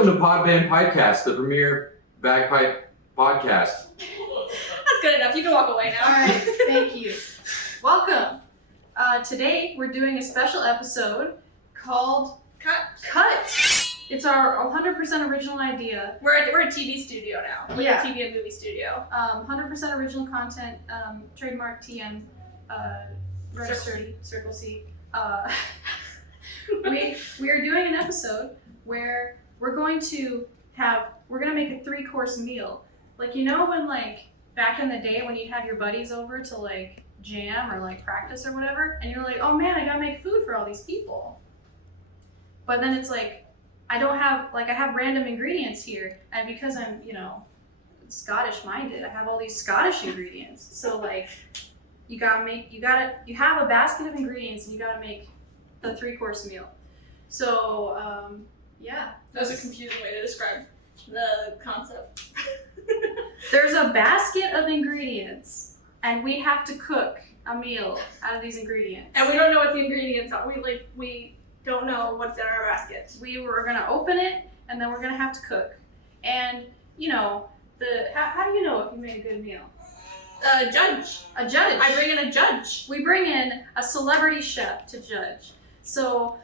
Welcome to Podband Podcast, the premier bagpipe podcast. That's good enough. You can walk away now. All right, thank you. Welcome. Today we're doing a special episode called Cut. It's our 100% original idea. We're a TV studio now. We're Yeah. a TV and movie studio. 100% original content. Trademark TM. Registered Circle C. We are doing an episode where we're going to make a 3-course meal. Like, you know when like back in the day when you'd have your buddies over to like jam or like practice or whatever, and you're like, oh man, I gotta make food for all these people. But then it's like, I have random ingredients here, and because I'm, Scottish minded, I have all these Scottish ingredients. So like, you have a basket of ingredients and you gotta make the 3-course meal. So, yeah. That was a confusing way to describe the concept. There's a basket of ingredients, and we have to cook a meal out of these ingredients. And we don't know what the ingredients are. We don't know what's in our basket. We were gonna open it, and then we're gonna have to cook. And how do you know if you made a good meal? A judge. A judge. I bring in a judge. We bring in a celebrity chef to judge. So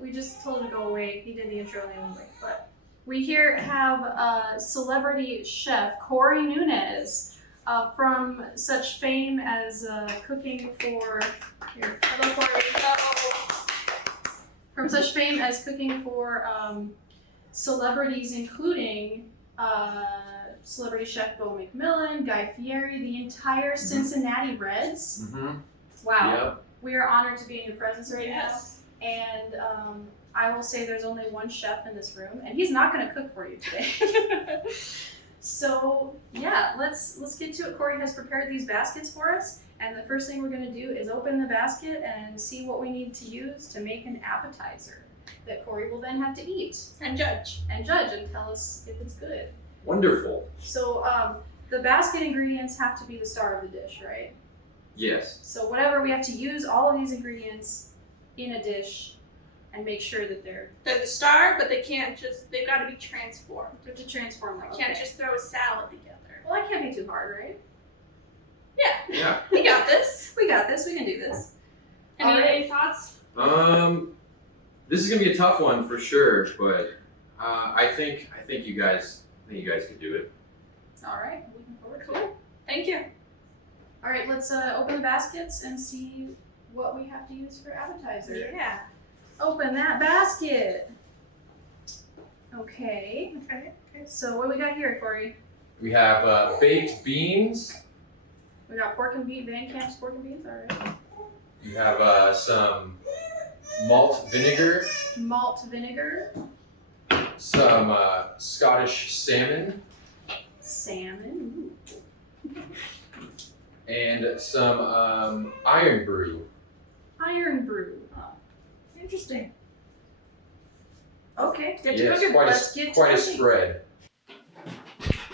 we just told him to go away. He did the intro anyway. But we have a celebrity chef, Corey Nunez, from such fame as cooking for. Here, hello, Corey. From such fame as cooking for celebrities, including celebrity chef Bo McMillan, Guy Fieri, the entire Cincinnati Reds. Mm-hmm. Wow. Yep. We are honored to be in your presence right Yes. now. And I will say there's only one chef in this room, and he's not going to cook for you today. So, yeah, let's get to it. Corey has prepared these baskets for us, and the first thing we're going to do is open the basket and see what we need to use to make an appetizer that Corey will then have to eat. And judge. And judge and tell us if it's good. Wonderful. So, the basket ingredients have to be the star of the dish, right? Yes. So whatever, we have to use all of these ingredients in a dish and make sure that they're the star, but they've got to be transformed. to transform them. You can't just throw a salad together. Well, that can't be too hard, right? Yeah. Yeah. We got this. We got this. We can do this. Any thoughts? This is gonna be a tough one for sure, but I think you guys could do it. All right. Looking forward to it. Cool. Thank you. All right. Let's open the baskets and see what we have to use for appetizer. Yeah. Open that basket. Okay. Okay. So what do we got here, Corey? We have baked beans. We got pork and beans, Van Camp's pork and beans. All right. You have some malt vinegar. Malt vinegar. Some Scottish salmon. Salmon. Ooh. And some Irn Bru. Irn Bru. Oh. Interesting. Okay. Get to Yes, cooking. Let's get to quite a cooking. spread.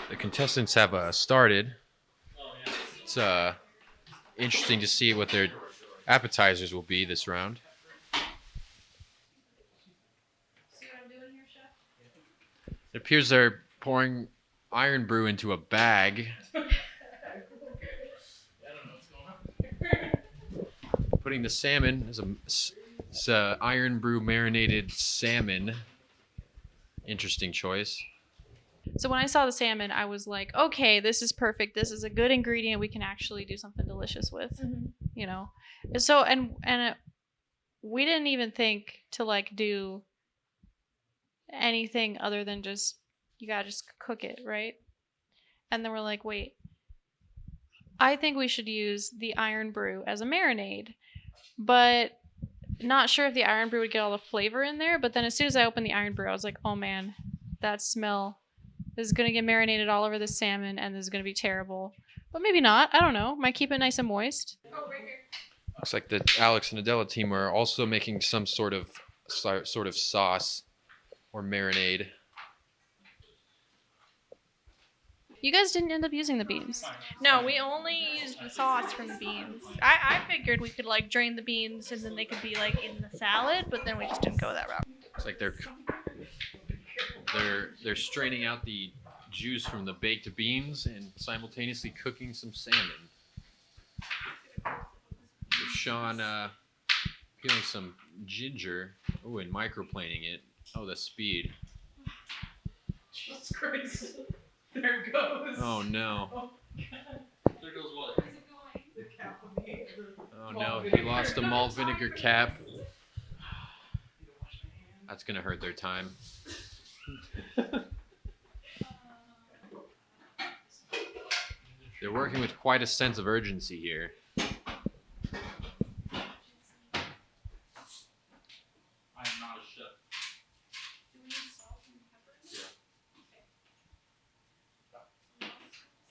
The contestants have started. It's interesting to see what their appetizers will be this round. See what I'm doing here, Chef? It appears they're pouring Irn Bru into a bag. Putting the salmon as it's Irn Bru marinated salmon. Interesting choice. So when I saw the salmon, I was like, okay, this is perfect. This is a good ingredient we can actually do something delicious with, you know? So, we didn't even think to like do anything other than you gotta just cook it, right? And then we're like, wait, I think we should use the Irn Bru as a marinade, but not sure if the Irn Bru would get all the flavor in there. But then as soon as I opened the Irn Bru, I was like, oh man, that smell. This is going to get marinated all over the salmon, and this is going to be terrible. But maybe not. I don't know. Might keep it nice and moist. Oh, right here. Looks like the Alex and Adela team are also making some sort of sauce or marinade. You guys didn't end up using the beans. No, we only used the sauce from the beans. I figured we could like drain the beans and then they could be like in the salad, but then we just didn't go that route. It's like they're They're straining out the juice from the baked beans and simultaneously cooking some salmon. With Sean peeling some ginger. Oh, and microplaning it. Oh, the speed. Jesus Christ. There it goes. Oh no. Oh, God. There goes what? The cap of the Oh no, he lost the malt vinegar cap. That's gonna hurt their time. They're working with quite a sense of urgency here. I am not a chef. Do we need salt and pepper? Yeah. Okay.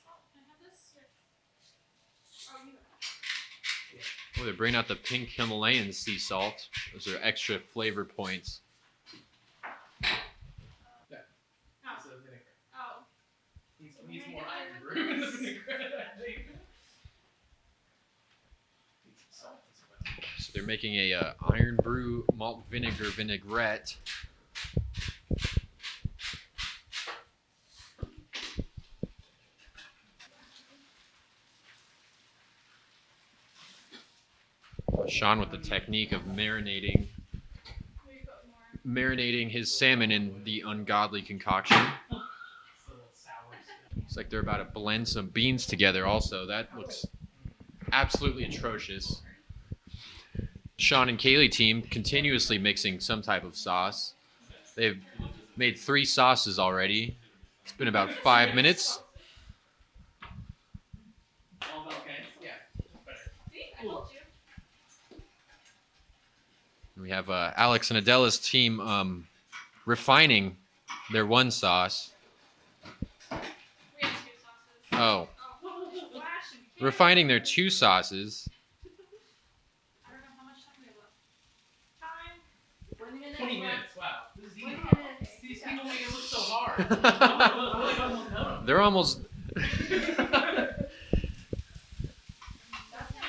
Salt. Can I have this? Oh, you Oh, they're bringing out the pink Himalayan sea salt. Those are extra flavor points. It's a vinegar. Oh. Needs more iron brew in the vinaigrette, I think. Needs some salt as well. So they're making a Irn Bru malt vinegar vinaigrette. Sean with the technique of marinating his salmon in the ungodly concoction. It's a little sour still. It's like they're about to blend some beans together also. That looks absolutely atrocious. Sean and Kaylee team continuously mixing some type of sauce. They've made 3 sauces already. It's been about 5 minutes. Oh, okay. Yeah. Better. See, I told you. We have Alex and Adela's team refining their one sauce. We have 2 sauces. Oh, Oh, flash and candy. refining their 2 sauces. I don't know how much time we have left. Time. 1 minute. 20 minutes. Wow. This is easy. 1 minute. These people make it look so hard. I'm like almost done. They're almost.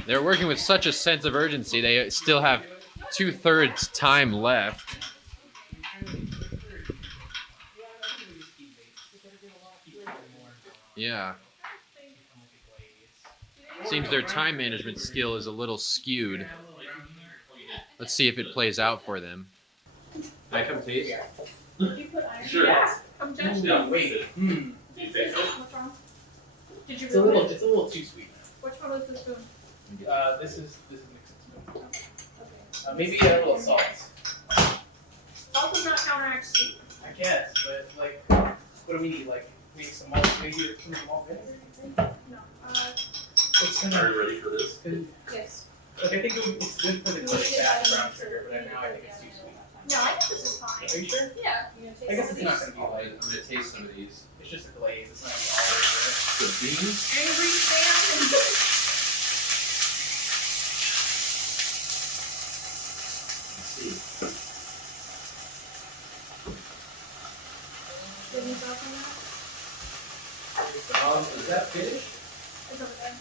They're working with such a sense of urgency. They still have 2/3 time left. Yeah. Seems their time management skill is a little skewed. Let's see if it plays out for them. Can I come taste? Did you put iron? Sure. Yeah. Come judge Yeah, me. wait. Hmm. Do you think so? What's wrong? Did you It's a ruin little. it? It's a little too sweet. Which one was the spoon? This is mixed spoon. Okay. Maybe a little salt. Salt does not counteract sweet. I guess, but like, what do we need? Like, maybe some malt. Maybe some malt vinegar. No. It's Are gonna. you ready for this? Yes. Like, I think it's good for the quick fast brown sugar, but now I think it's too sweet. No, I think this is fine. Are you sure? Yeah. I guess it's not gonna be I'm like. gonna taste some of these. It's just a glaze. It's not gonna be all The beans? Angry salmon. Let's see. Any thoughts on that? Is that finished? It's over there.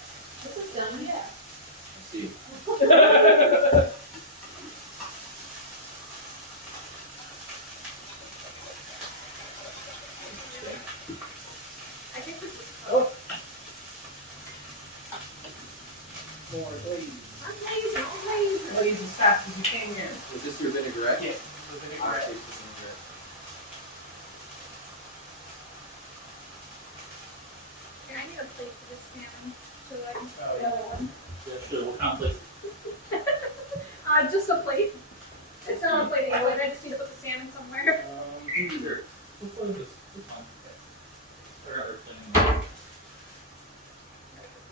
This is done, yeah. Let's see. over. I think this is. Oh. More glaze. Amazing. Glaze as fast as you can here. Is this your vinaigrette? Yeah. I'll taste the vinaigrette. Here, I need a plate for this salmon so I can Oh, the other one. Yeah, sure. What kind of place? Just a plate. It's not a plate anyway. I just need to put the salmon somewhere. Sure. What place is this? It's fine. I got everything.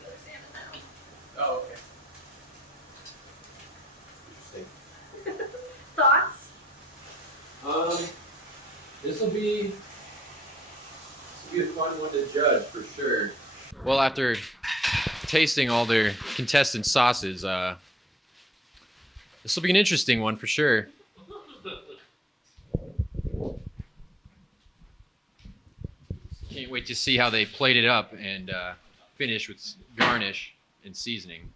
The salmon now. Oh, okay. Interesting. Thoughts? This will be a fun one to judge for sure. Well, after tasting all their contestant sauces, this will be an interesting one for sure. Can't wait to see how they plate it up and finish with garnish and seasoning.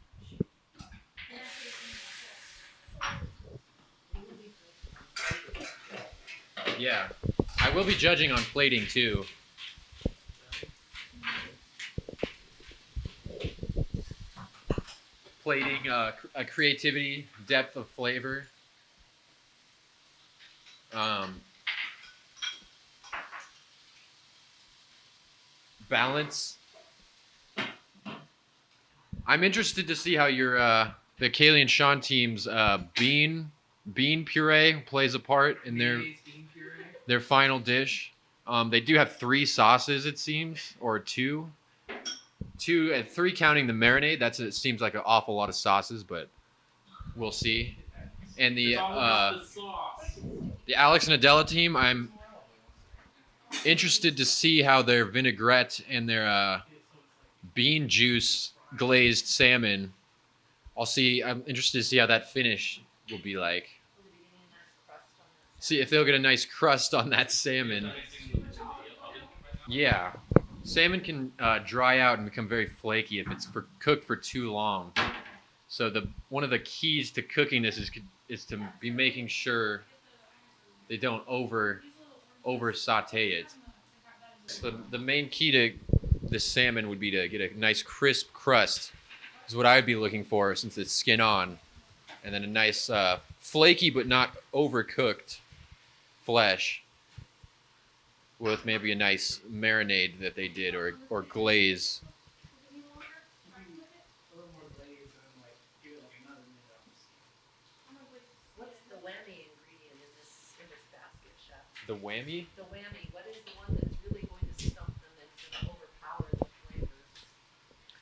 Yeah. I will be judging on plating too. Plating, a creativity, depth of flavor. Balance. I'm interested to see how your the Kaylee and Sean team's bean puree plays a part in their final dish. They do have 3 sauces, it seems, or 2. 2 and 3 counting the marinade. It seems like an awful lot of sauces, but we'll see. And the Alex and Adela team, I'm interested to see how their vinaigrette and their bean juice glazed salmon. I'm interested to see how that finish will be like. See if they'll get a nice crust on that salmon. Yeah. Salmon can dry out and become very flaky if it's cooked for too long. So one of the keys to cooking this is to be making sure they don't over saute it. So the main key to this salmon would be to get a nice crisp crust. Is what I would be looking for since it's skin on, and then a nice flaky but not overcooked flesh with maybe a nice marinade that they did or glaze. What's the whammy ingredient in this basket, Chef? The whammy? The whammy. What is the one that's really going to stump them that's going to overpower the flavors?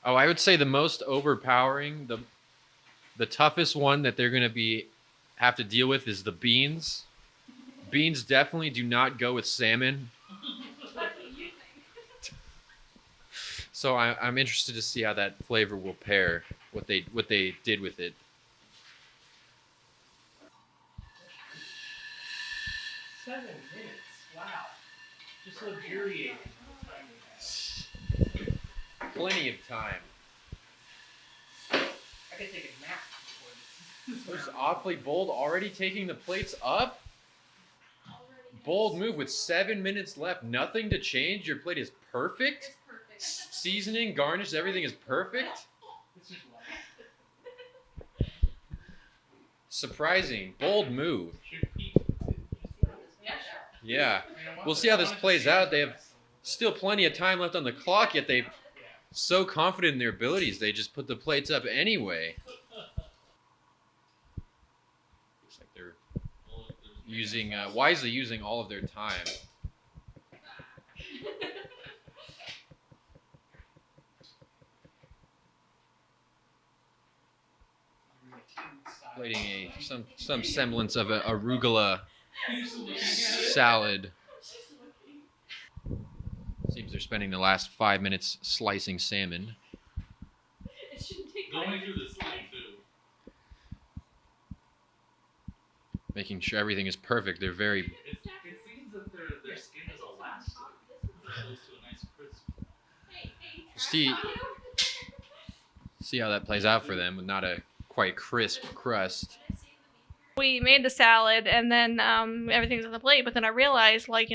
Oh, I would say the most overpowering, the toughest one that they're going to have to deal with is the beans. Beans definitely do not go with salmon. So I'm interested to see how that flavor will pair, what they did with it. 7 minutes. Wow. Just luxuriating. Plenty of time. I could take a nap before this. There's awfully bold already taking the plates up. Bold move with 7 minutes left. Nothing to change. Your plate is perfect. It's perfect. Seasoning, garnish, everything is perfect. This is life. Surprising. Bold move. Should peak. Yeah, sure. Yeah. We'll see how this plays out. They have still plenty of time left on the clock, yet they're so confident in their abilities, they just put the plates up anyway. Looks like they're wisely using all of their time. Plating some semblance of a arugula salad. Seems they're spending the last 5 minutes slicing salmon. It shouldn't take Going through this thing too. Making sure everything is perfect. They're very... It seems that their skin is elastic. Close to a nice crisp. See how that plays out for them with not a quite crisp crust. We made the salad and then everything's on the plate, but then I realized, like,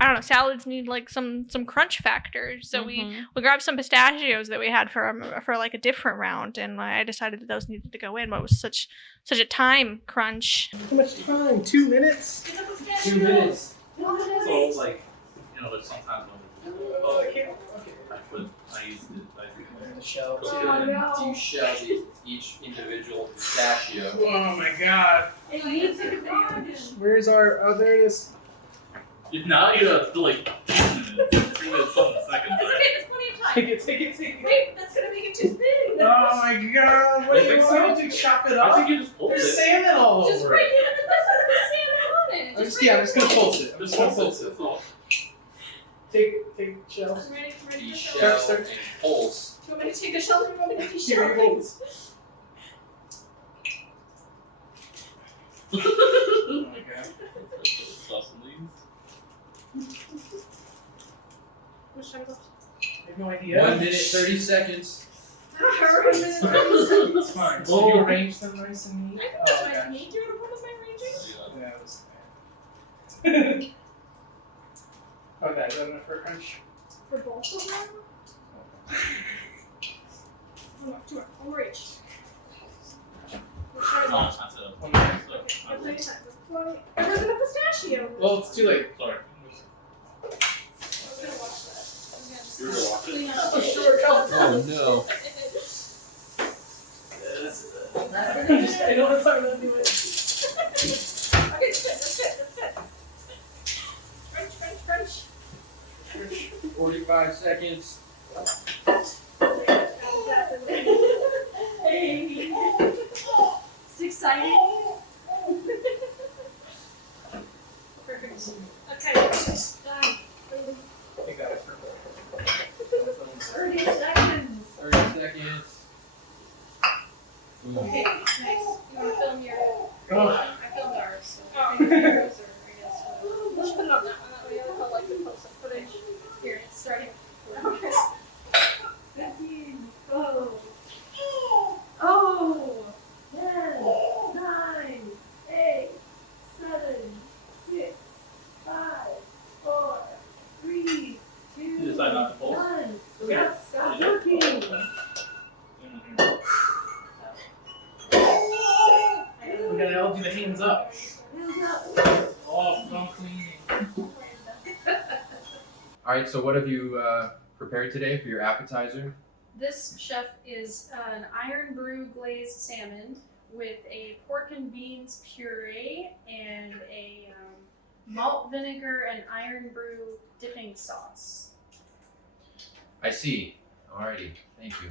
I don't know, salads need like some crunch factor. So we grabbed some pistachios that we had for like a different round, and I decided that those needed to go in. But it was such a time crunch. How much time? 2 minutes? 2 minutes. So like, there's sometimes Oh, I can't. Okay. I used it. The shell. Do you shell each individual pistachio? Oh my god. It needs to be Where's our. Oh, there it is. Now you gotta still like 2 minutes. 3 minutes something It's second. okay, there's plenty of time. Take it. Wait, that's gonna make it too thin. Oh my god. What do you want to do? Chop it I up? think you just pulled There's it. salmon all Just over bring it. it in the salmon on it. I'm just gonna pulse it. I'm just gonna pulse it. That's all. Take shell. I'm ready for the Shell shell. and pulse. Do you want me to take a shell or do you want me to do Here shell you go. things? Oh my god. Sauce and leaves. Which time is left? I have no idea. 1 minute, 30 seconds. It's fine. So you Oh. arrange them nice and neat? I think Oh, that's nice gosh. and neat. Do you want to put them in my arranging? Yeah, it was Okay, is that enough for a crunch? For both of them? Too much. Overreach. No, it's not set up. One more. Well, there wasn't a pistachio. Well, it's too late. Sorry. I was gonna watch that. You're gonna watch it? Clean up. Oh, sure, come. Oh no. I know what I'm gonna do it. Okay, that's good. Crunch. 45 seconds. Hey. It's exciting. Perfect. Okay, done. You got it for 30 seconds. 30 seconds. Boom. Okay, nice. You want to film your... Oh. I filmed ours, so I think yours are, I guess. Let's put it on that one. That way I'll like the close-up footage. Here, it's starting. 15. Oh. Oh. 10, 9, 8, 7, 6, 5, 4, 3, 2, You decide not to pull? 1. Okay. Stop working. We're gonna all do the hands up. Oh, from cleaning. All right, so what have you prepared today for your appetizer? This, chef, is an Irn Bru glazed salmon with a pork and beans puree and a malt vinegar and Irn Bru dipping sauce. I see. Alrighty, thank you.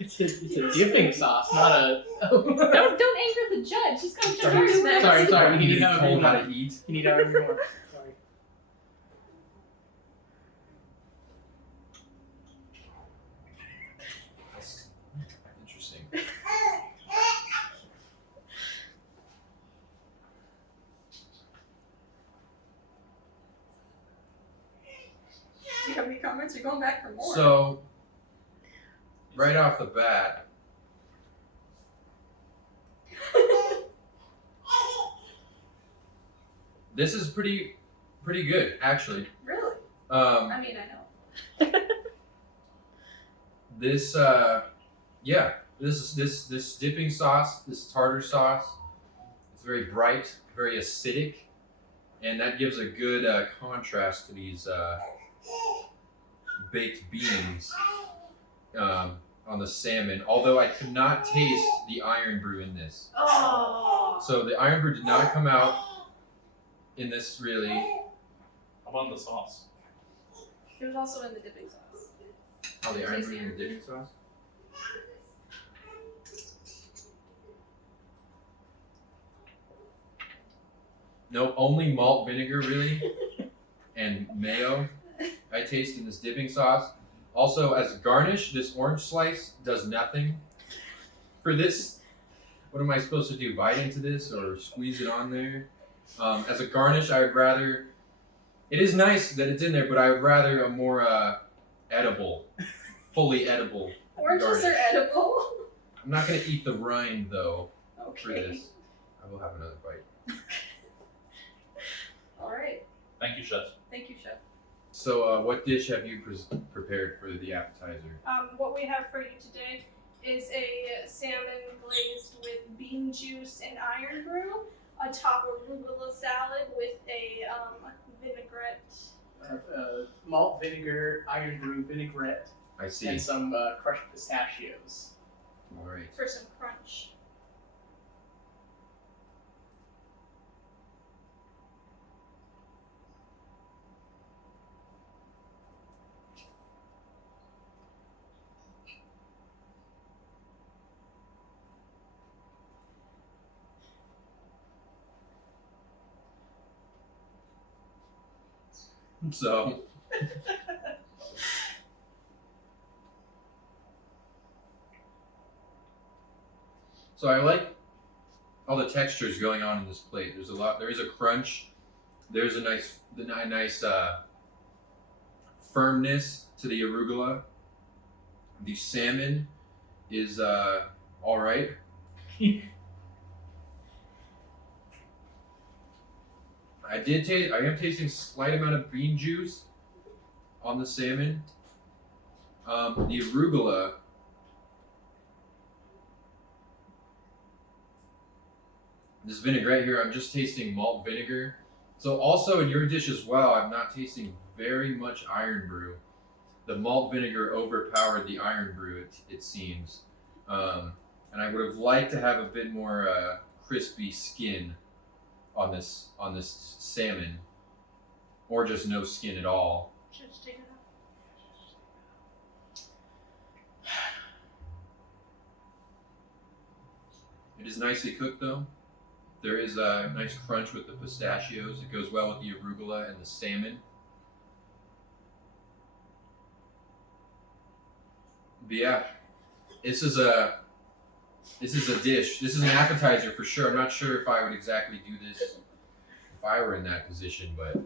It's a dipping sauce, not a. Don't anger the judge. He's going to judge Sorry, next. sorry. You He need is however told you how want. to eat. You need however you want. Sorry. That's interesting. Do you have any comments? You're going back for more. So, right off the bat, this is pretty good, actually. Really? I mean, I know. This this dipping sauce, this tartar sauce, it's very bright, very acidic, and that gives a good contrast to these baked beans on the salmon. Although I could not taste the Irn Bru in this, Oh. so the Irn Bru did not come out in this really. How about the sauce? It was also in the dipping sauce. Oh, the Irn Bru in the dipping sauce. Nope, only malt vinegar really, and mayo. I taste in this dipping sauce. Also, as a garnish, this orange slice does nothing. For this, what am I supposed to do? Bite into this or squeeze it on there? As a garnish, I would rather. It is nice that it's in there, but I would rather a more edible, fully edible. Oranges are edible. I'm not gonna eat the rind though for Okay. this. I will have another bite. All right. Thank you, chef. Thank you, chef. So, what dish have you prepared for the appetizer? What we have for you today is a salmon glazed with bean juice and Irn Bru, a top arugula salad with a vinaigrette. Malt vinegar, Irn Bru vinaigrette, I see. and some crushed pistachios. All right. For some crunch. So. So I like all the textures going on in this plate. There's a lot. There is a crunch. There's a nice firmness to the arugula. The salmon is all right. I am tasting a slight amount of bean juice on the salmon. The arugula. This vinaigrette here, I'm just tasting malt vinegar. So also in your dish as well, I'm not tasting very much Irn Bru. The malt vinegar overpowered the Irn Bru, it seems. And I would have liked to have a bit more crispy skin on this salmon, or just no skin at all. Just take it off. It is nicely cooked though. There is a nice crunch with the pistachios. It goes well with the arugula and the salmon. But yeah, this is a dish. This is an appetizer for sure. I'm not sure if I would exactly do this if I were in that position, but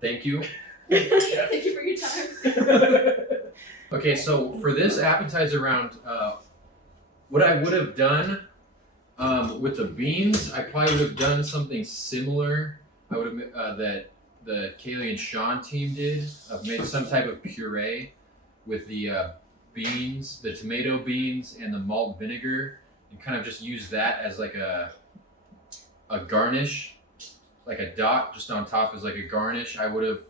thank you. Thank you for your time. Okay, so for this appetizer round, what I would have done with the beans, I probably would have done something similar. I would have that the Kaylee and Sean team did. I've made some type of puree with the beans, the tomato beans, and the malt vinegar, and kind of just use that as like a garnish, like a dot just on top as like a garnish. I would have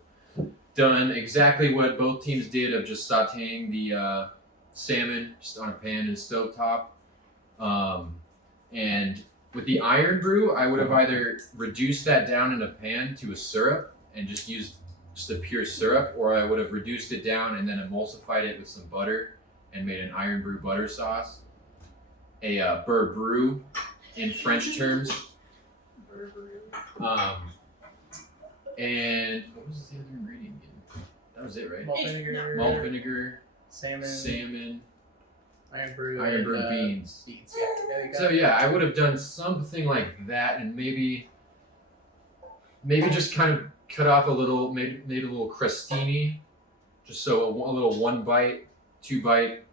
done exactly what both teams did of just sauteing the salmon just on a pan and stovetop. And with the Irn Bru, I would have either reduced that down in a pan to a syrup and just used just a pure syrup, or I would have reduced it down and then emulsified it with some butter and made an Irn Bru butter sauce. A Irn Bru in French terms. And what was the other ingredient again? That was it, right? Malt vinegar. Malt vinegar, Salmon. Irn Irn Bru beans. Beans. Yeah. There you go. So yeah, I would have done something like that, and maybe just kind of cut off a little, made a little crostini, just so a little 1 bite, 2 bite,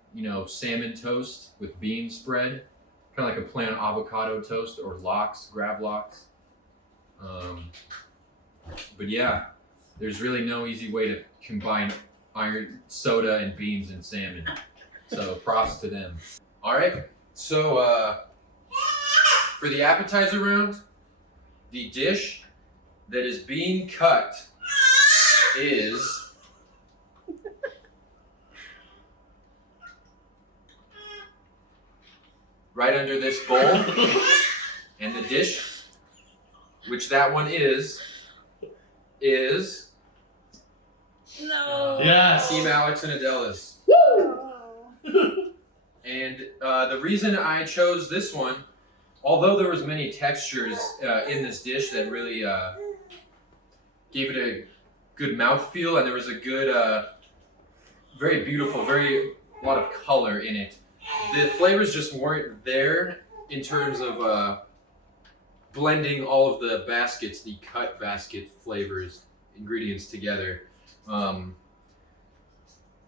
salmon toast with bean spread, kind of like a plain avocado toast or grab lox. But yeah, there's really no easy way to combine soda and beans and salmon. So props to them. All right, so for the appetizer round, the dish that is being cut is right under this bowl, and the dish, which that one is No. Yes. Team Alex and Adela's. And the reason I chose this one, although there was many textures in this dish that really gave it a good mouthfeel, and there was a good, very beautiful, a lot of color in it. The flavors just weren't there in terms of blending all of the baskets, the cut basket flavors, ingredients together.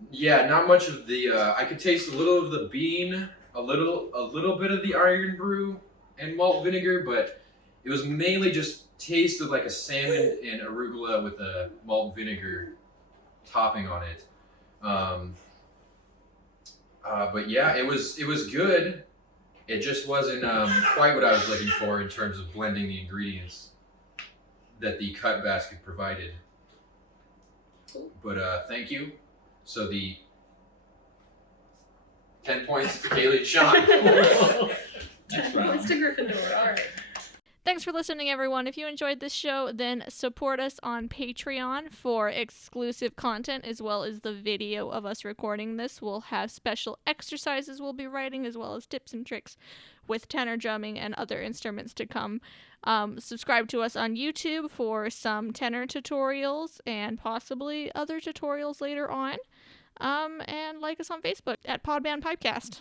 Yeah, not much of the. I could taste a little of the bean, a little bit of the Irn Bru and malt vinegar, but it was mainly just tasted like a salmon and arugula with a malt vinegar topping on it. But yeah, it was good. It just wasn't quite what I was looking for in terms of blending the ingredients that the cut basket provided. But thank you. So the 10 points to Kaylee and Sean. Points to Gryffindor. All right. Thanks for listening, everyone. If you enjoyed this show, then support us on Patreon for exclusive content as well as the video of us recording this. We'll have special exercises we'll be writing as well as tips and tricks with tenor drumming and other instruments to come. Subscribe to us on YouTube for some tenor tutorials and possibly other tutorials later on. And like us on Facebook at Podband Podcast.